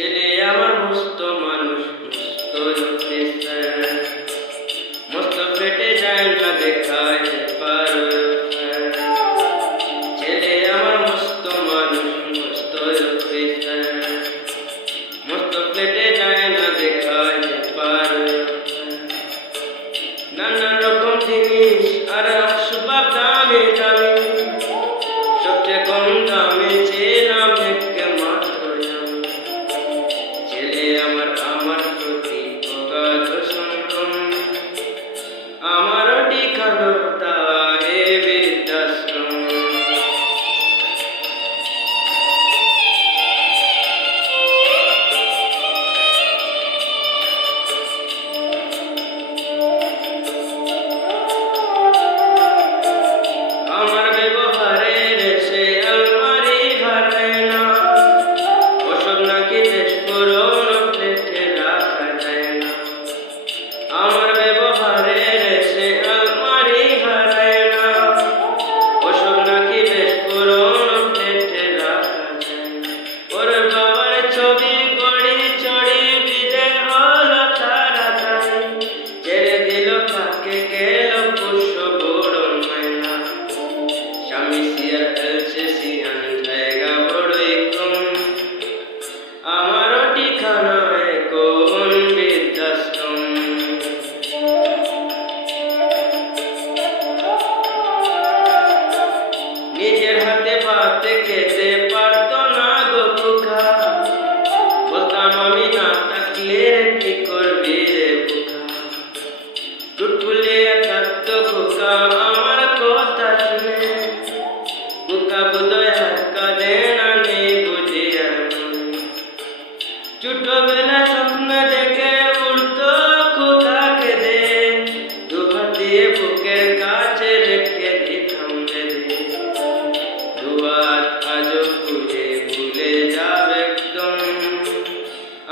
ছেলে আমার মস্ত মানুষ, মস্ত অফিসার, মস্ত পেটে যায় না দেখায় পারো। ছেলে আমার মস্ত মানুষ, মস্ত অফিসার, মস্ত পেটে যায় না দেখায় পারো। নানান রকম জিনিস আর আসবাব দামি দামি, সবচেয়ে কম দামে ছিলাম একটা মাত্র আমি। ছেলে আমার আমার প্রতি অগাধ সম্ভ্রম, আমারও ঠিকানা তাহে বৃদ্ধাশ্রম। আমার ব্যবহারের সে আলমারি হারায় না, ওসব নাকি দেশ পুরনো প্লেটে রাখা যায় না। আমার ব্যবহারের সে আলমারি হারায় না, ওসব নাকি বেশ পুরনো প্লেটে রাখা যায় না। ওর বাবার ছবি গড়ি চড়ি বিদে হলো তাড়াতাড়ি, ছেড়ে দিল কাকে গেল পুষ্য বড় ময়না। স্বামী সিয়া ফেলছে সিয়ান জায়গা বড়ই কম, আমারও ঠিকানায় কোন বৃদ্ধাশ্রম। নিজের হাতে ভাতে খেতে পারতো না গো খোকা, বলতাম আমি না থাকলে কি করবি রে বোকা। টুটফুলিয়ে থাকতো খোকা আমার কথা শুনে, খোকা বোধহয় হাত কাঁদে না নেই বুঝি আর মনে। ছোটবেলা স্বপ্ন দেখে উড়তো খোকা কেঁদে, দুহাত দিয়ে বুকের কাছে রেখে দিতাম বেঁধে। দুহাত আজও খুঁজে ভুলে যাবে একদম,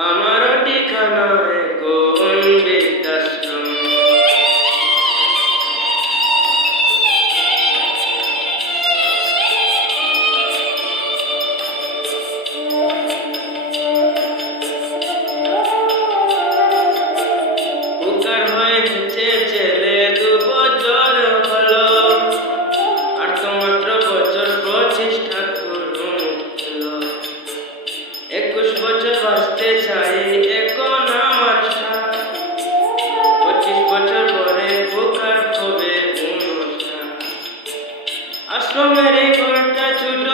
আমারও ঠিকানায় কোন বৃদ্ধাশ্রম। খোকার হয়েছে ছেলে 2 বছর হলো, আর তো মাত্র বছর 25 ঠাকুর হলো। 21 বছর বাঁচতে চাই এখন আমার সাথ, 25 বছর পরে খোকার হবে অনুষ্ঠান। আশ্রমের এই ঘরটা ছোট